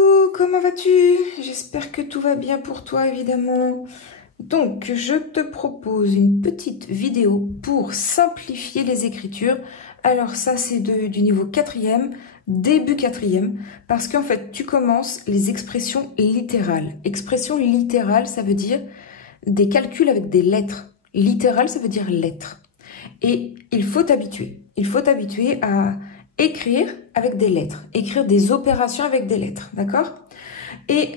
Coucou, comment vas-tu? J'espère que tout va bien pour toi, évidemment. Donc, je te propose une petite vidéo pour simplifier les écritures. Alors ça, c'est du niveau 4e, début 4e, parce qu'en fait, tu commences les expressions littérales. Expression littérale, ça veut dire des calculs avec des lettres. Littéral, ça veut dire lettres. Et il faut t'habituer. Il faut t'habituer à écrire avec des lettres, écrire des opérations avec des lettres, d'accord? Et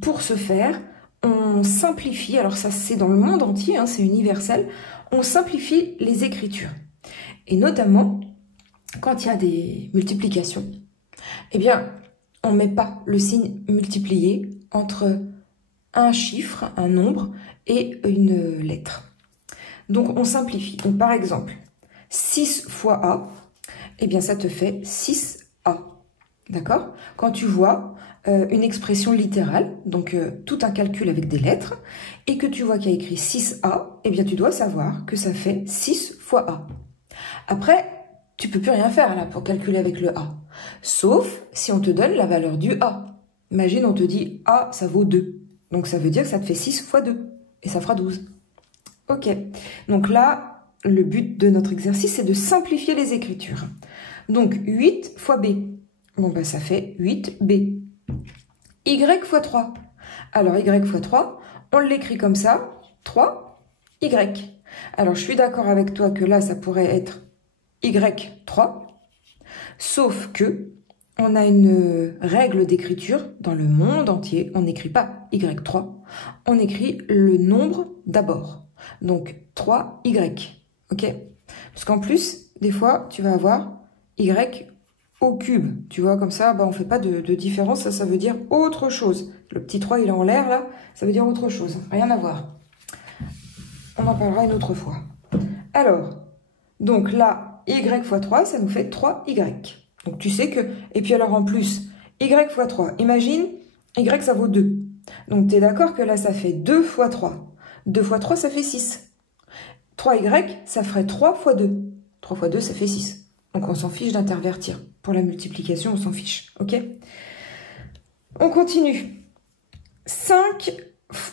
pour ce faire, on simplifie, alors ça c'est dans le monde entier, hein, c'est universel, on simplifie les écritures. Et notamment, quand il y a des multiplications, eh bien, on ne met pas le signe multiplié entre un chiffre, un nombre, et une lettre. Donc, on simplifie. Donc, par exemple, 6 fois A, eh bien, ça te fait 6A. D'accord? Quand tu vois une expression littérale, donc tout un calcul avec des lettres, et que tu vois qu'il y a écrit 6A, eh bien, tu dois savoir que ça fait 6 fois A. Après, tu peux plus rien faire là pour calculer avec le A. Sauf si on te donne la valeur du A. Imagine, on te dit A, ça vaut 2. Donc, ça veut dire que ça te fait 6 fois 2. Et ça fera 12. Ok. Donc là, le but de notre exercice, c'est de simplifier les écritures. Donc, 8 fois B. Bon, bah, ça fait 8B. Y fois 3. Alors, Y fois 3, on l'écrit comme ça, 3Y. Alors, je suis d'accord avec toi que là, ça pourrait être Y3. Sauf que, on a une règle d'écriture dans le monde entier. On n'écrit pas Y3. On écrit le nombre d'abord. Donc, 3Y. Ok? Parce qu'en plus, des fois, tu vas avoir Y au cube. Tu vois, comme ça, bah, on ne fait pas de différence. Ça veut dire autre chose. Le petit 3, il est en l'air, là. Ça veut dire autre chose. Rien à voir. On en parlera une autre fois. Alors, donc là, Y fois 3, ça nous fait 3Y. Donc, tu sais que... Et puis alors, en plus, Y fois 3. Imagine, Y, ça vaut 2. Donc, tu es d'accord que là, ça fait 2 fois 3. 2 fois 3, ça fait 6. 3Y, ça ferait 3 fois 2. 3 fois 2, ça fait 6. Donc, on s'en fiche d'intervertir. Pour la multiplication, on s'en fiche. OK? On continue.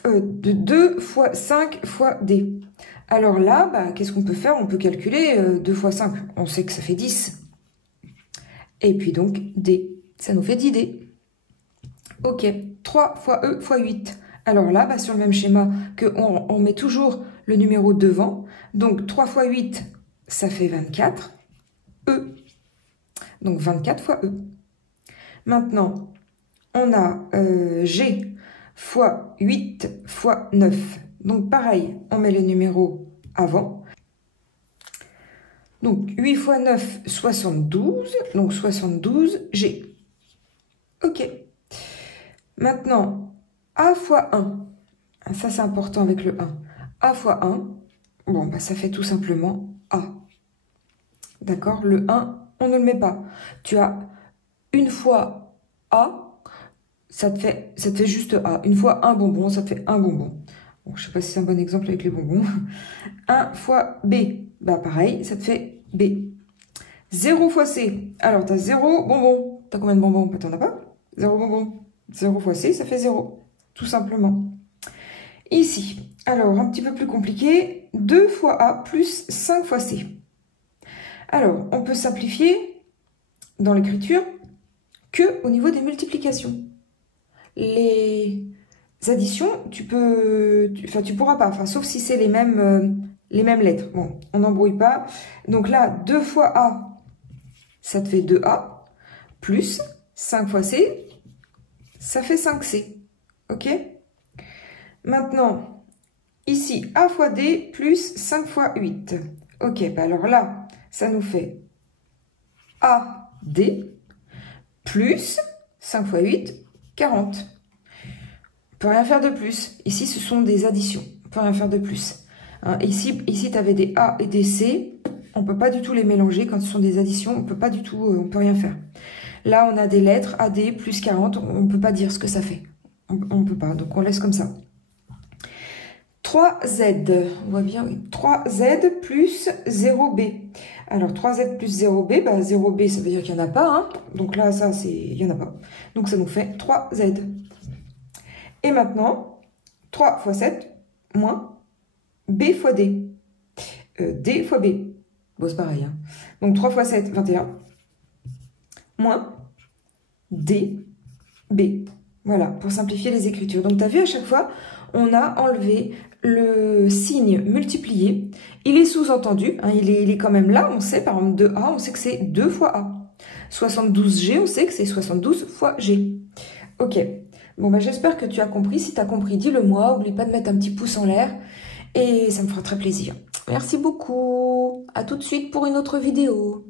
2 fois 5 fois D. Alors là, bah, qu'est-ce qu'on peut faire? On peut calculer 2 fois 5. On sait que ça fait 10. Et puis donc, D. Ça nous fait 10D. OK. 3 fois E fois 8. Alors là, bah, sur le même schéma, on met toujours le numéro devant. Donc, 3 fois 8, ça fait 24. E. Donc, 24 fois E. Maintenant, on a G fois 8 fois 9. Donc, pareil, on met les numéros avant. Donc, 8 fois 9, 72. Donc, 72, G. OK. Maintenant, A fois 1. Ça, c'est important avec le 1. A fois 1, bon, bah, ça fait tout simplement A. D'accord? Le 1, on ne le met pas. Tu as une fois A, ça te fait juste A. Une fois un bonbon, ça te fait un bonbon. Bon, je ne sais pas si c'est un bon exemple avec les bonbons. 1 fois B, bah pareil, ça te fait B. 0 fois C, alors tu as 0 bonbon. Tu as combien de bonbons? Bah, tu n'en as pas. 0 bonbon. 0 fois C, ça fait 0. Tout simplement. Ici, alors un petit peu plus compliqué, 2 fois A plus 5 fois C. Alors, on peut simplifier dans l'écriture que au niveau des multiplications. Les additions, tu pourras pas, enfin, sauf si c'est les mêmes lettres. Bon, on n'embrouille pas. Donc là, 2 fois A, ça te fait 2A, plus 5 fois C, ça fait 5C. OK? Maintenant, ici, A fois D plus 5 fois 8. OK, bah alors là, ça nous fait AD plus 5 fois 8, 40. On peut rien faire de plus. Ici, ce sont des additions. On peut rien faire de plus. Hein, ici tu avais des A et des C. On peut pas du tout les mélanger. Quand ce sont des additions, on peut pas du tout, on peut rien faire. Là, on a des lettres, AD plus 40. On peut pas dire ce que ça fait. On peut pas. Donc, on laisse comme ça. 3Z. On voit bien, oui. 3Z plus 0B. Alors 3z plus 0b, bah 0b ça veut dire qu'il n'y en a pas, hein. Donc là ça c'est, il n'y en a pas. Donc ça nous fait 3z. Et maintenant, 3 fois 7 moins b fois d. D fois b. Bon c'est pareil, hein. Donc 3 fois 7, 21. Moins d, b. Voilà, pour simplifier les écritures. Donc tu as vu à chaque fois, on a enlevé le signe multiplié. Il est sous-entendu, hein, il est quand même là, on sait par exemple 2a, on sait que c'est 2 fois a. 72g, on sait que c'est 72 fois g. Ok, bon bah j'espère que tu as compris. Si tu as compris, dis-le moi, n'oublie pas de mettre un petit pouce en l'air et ça me fera très plaisir. Merci beaucoup, à tout de suite pour une autre vidéo.